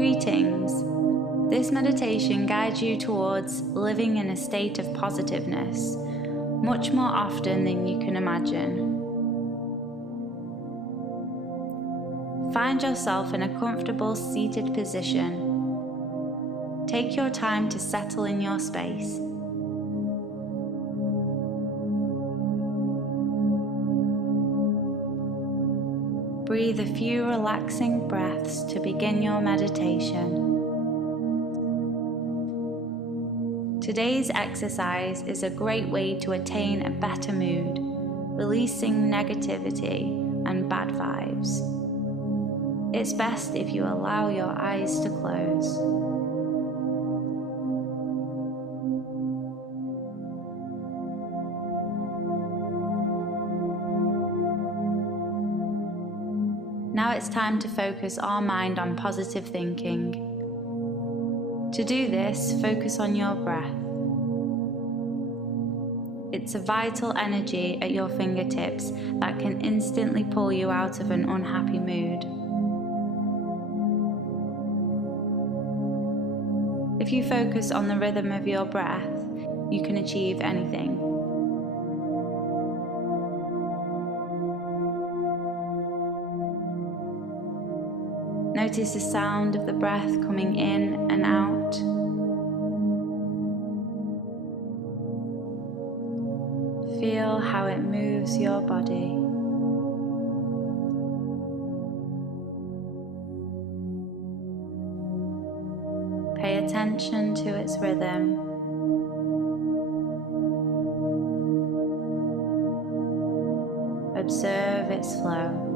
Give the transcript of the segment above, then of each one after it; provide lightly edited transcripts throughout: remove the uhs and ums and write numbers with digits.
Greetings. This meditation guides you towards living in a state of positiveness, much more often than you can imagine. Find yourself in a comfortable seated position. Take your time to settle in your space. Breathe a few relaxing breaths to begin your meditation. Today's exercise is a great way to attain a better mood, releasing negativity and bad vibes. It's best if you allow your eyes to close. Now it's time to focus our mind on positive thinking. To do this, focus on your breath. It's a vital energy at your fingertips that can instantly pull you out of an unhappy mood. If you focus on the rhythm of your breath, you can achieve anything. Notice the sound of the breath coming in and out. Feel how it moves your body. Pay attention to its rhythm. Observe its flow.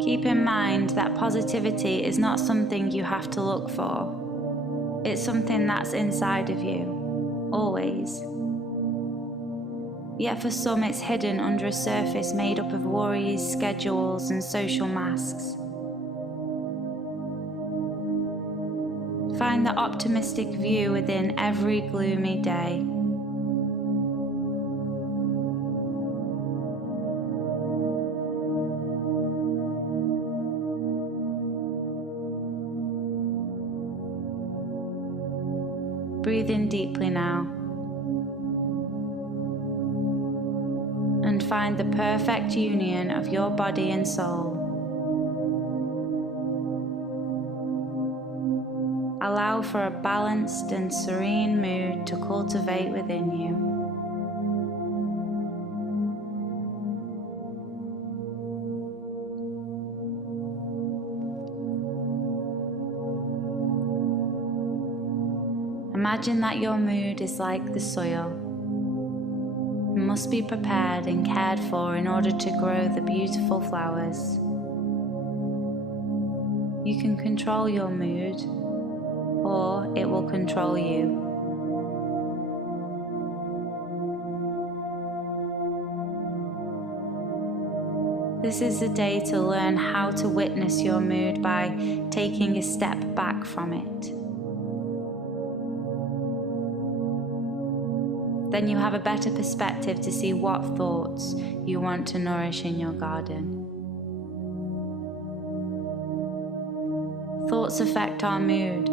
Keep in mind that positivity is not something you have to look for. It's something that's inside of you, always. Yet for some it's hidden under a surface made up of worries, schedules, and social masks. Find the optimistic view within every gloomy day. Breathe in deeply now and find the perfect union of your body and soul. Allow for a balanced and serene mood to cultivate within you. Imagine that your mood is like the soil. It must be prepared and cared for in order to grow the beautiful flowers. You can control your mood, or it will control you. This is the day to learn how to witness your mood by taking a step back from it. Then you have a better perspective to see what thoughts you want to nourish in your garden. Thoughts affect our mood.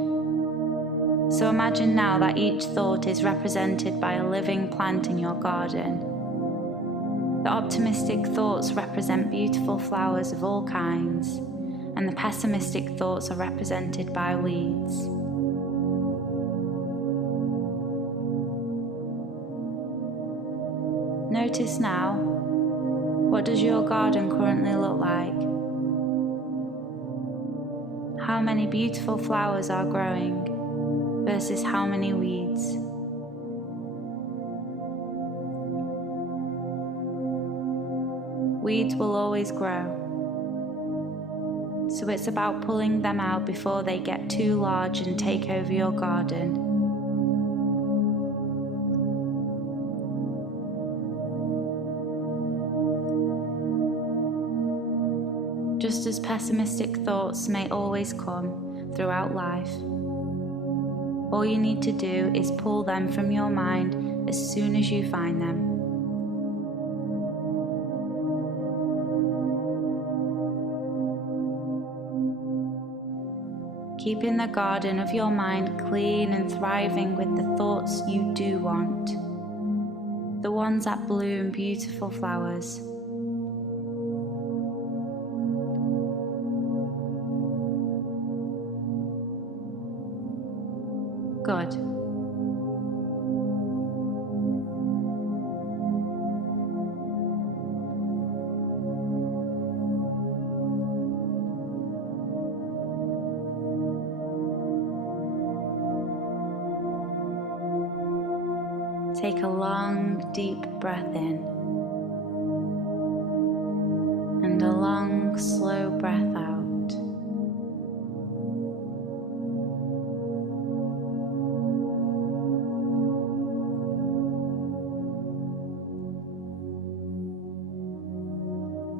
So imagine now that each thought is represented by a living plant in your garden. The optimistic thoughts represent beautiful flowers of all kinds, and the pessimistic thoughts are represented by weeds. Notice now, what does your garden currently look like? How many beautiful flowers are growing versus how many weeds? Weeds will always grow, so it's about pulling them out before they get too large and take over your garden. just as pessimistic thoughts may always come throughout life. All you need to do is pull them from your mind as soon as you find them. Keeping the garden of your mind clean and thriving with the thoughts you do want, the ones that bloom beautiful flowers. Good. Take a long, deep breath in and a long, slow breath out.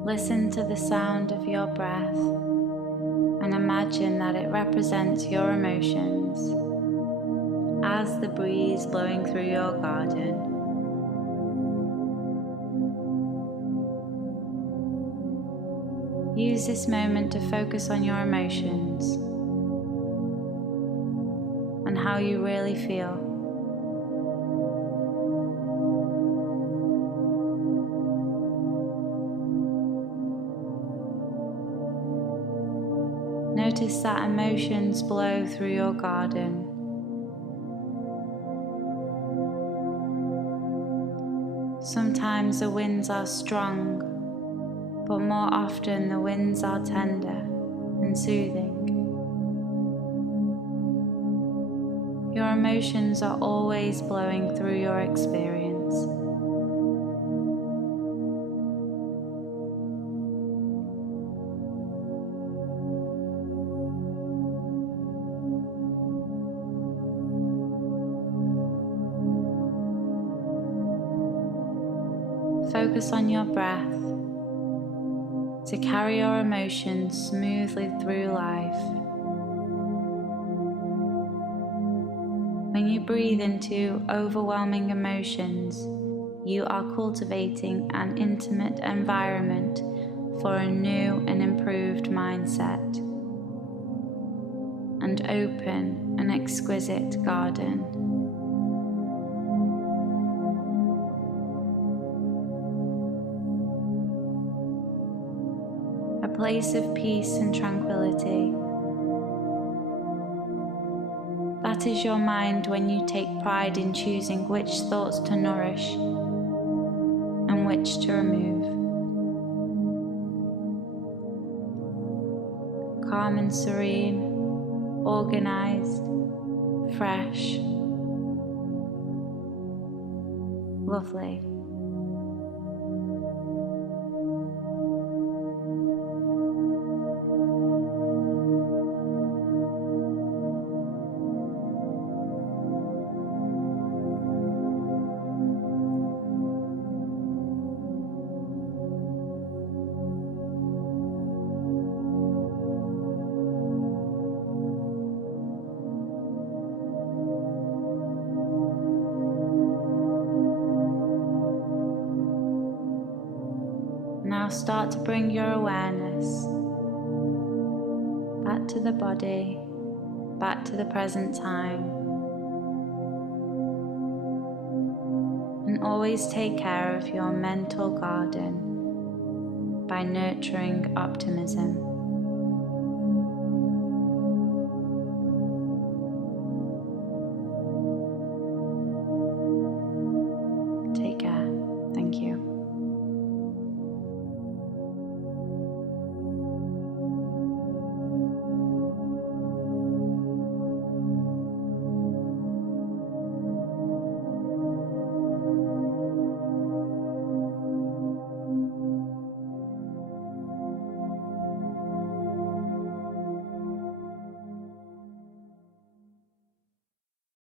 Listen to the sound of your breath and imagine that it represents your emotions as the breeze blowing through your garden. Use this moment to focus on your emotions and how you really feel. Notice that emotions blow through your garden. Sometimes the winds are strong, but more often the winds are tender and soothing. Your emotions are always blowing through your experience. Focus on your breath to carry your emotions smoothly through life. When you breathe into overwhelming emotions, you are cultivating an intimate environment for a new and improved mindset, and open and exquisite garden. A place of peace and tranquility. That is your mind when you take pride in choosing which thoughts to nourish and which to remove. Calm and serene, organized, fresh, lovely. Now start to bring your awareness back to the body, back to the present time. And always take care of your mental garden by nurturing optimism.